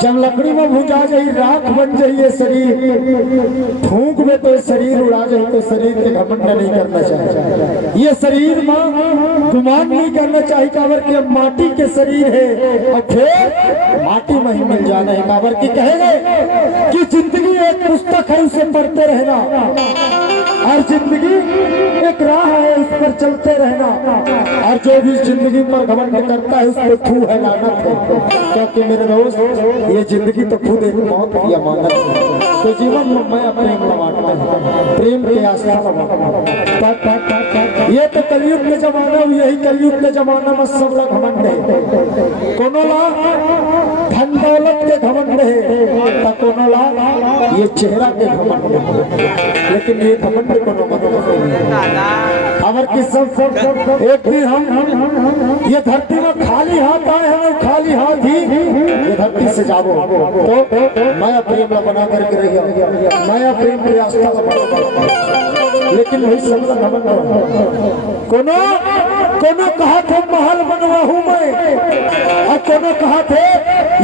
जब लकड़ी में भुजा जाई राख बन जाइए शरीर, फूंक में तो शरीर उड़ा जाए, तो शरीर के घमंड नहीं करना चाहिए। ये शरीर में गुमान नहीं करना चाहिए काबर के माटी के शरीर है और फिर माटी में ही मिल जाना है। काबर की कहेंगे कि जिंदगी एक पुस्तक है, उसे पढ़ते रहना, और जिंदगी एक राह है, उस पर चलते रहना। और जो भी जिंदगी पर घमंड करता है उसको थू है, लानत है। क्योंकि मेरे दोस्त ये जिंदगी तो खुद एक मौत की अमानत है। तो जीवन में मैं प्रेम लौटाता हूं, प्रेम के आस्था लौटाता हूं। ये तो कलयुग के जमाना, यही कलयुग के जमाना में सब लोग घमंड है। कोनो ला धन दौलत के घमंड है, तो कोनो ला ये चेहरा के घमंड है। लेकिन ये घमंड अमर की सब एक भी हम ये धरती में खाली हाथ आए हैं, खाली हाथ ही ये धरती से जाओ। तो मैं प्रेम बना करके रही, मैं प्रेम की आस्था बना, लेकिन वही सब कोनो कोनो कहा थे महल बनवाहू मैं, और कोनो कहा थे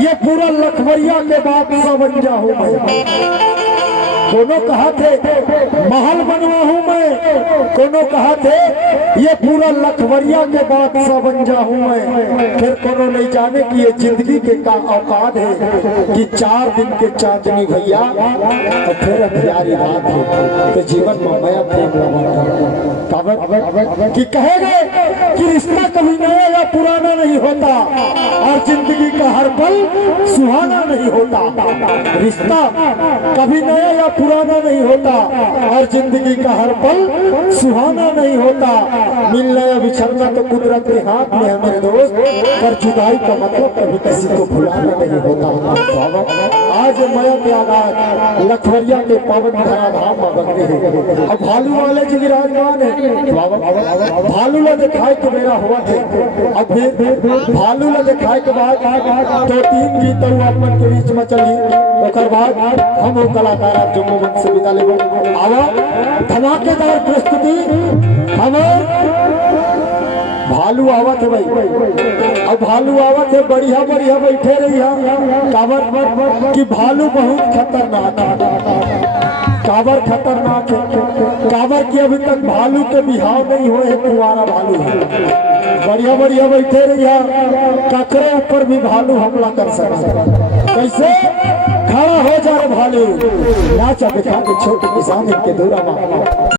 ये पूरा लखवरिया के बादशाह बन जाऊं मैं। कोनो कहा थे महल बनवाहू मैं, कोनो कहा थे ये पूरा लखवरिया के बादशाह बन जाऊं मैं। फिर कोनो नहीं जाने कि ये जिंदगी के का औकात है कि 4 दिन के चांदनी भैया और फिर प्यारी रात है। तो जीवन में मैं प्रेम लगा कि कहेंगे कि रिश्ता कभी नया या पुराना नहीं होता, और जिंदगी का हर पल सुहाना नहीं होता। रिश्ता कभी नया या पुराना नहीं होता, और जिंदगी का हर पल सुहाना नहीं होता। मिलना या बिछड़ना तो कुदरत के हाथ में है मेरे दोस्त, पर जुदाई का मतलब कभी किसी को भुलाना नहीं होता। आज मया के आगाज लखवरिया के पावन धराधाम में बगने हैं। अब भालू वाले जी विराजमान है, भालू ला दिखाए के मेरा हुआ थे। अब भालू ला दिखाए के बाद 2-3 गीत अपन के बीच में चली, ओकर बाद हम वो कलाकार जो मोहम्मद से विदा लेबो। आवा धमाकेदार प्रस्तुति हमार भालू आवत है भाई। अब भालू आवत है, बढ़िया बढ़िया बैठे रही काबर कि भालू बहुत खतरनाक है। काबर खतरनाक है, काबर की अभी तक भालू के बिहाव नहीं हुए है, कुंवारा भालू है। बढ़िया बढ़िया बैठे रही, ककरे ऊपर भी भालू हमला कर सकता। कैसे खड़ा हो जाए भालू, नाचा दिखा के छोटे किसान के दूरा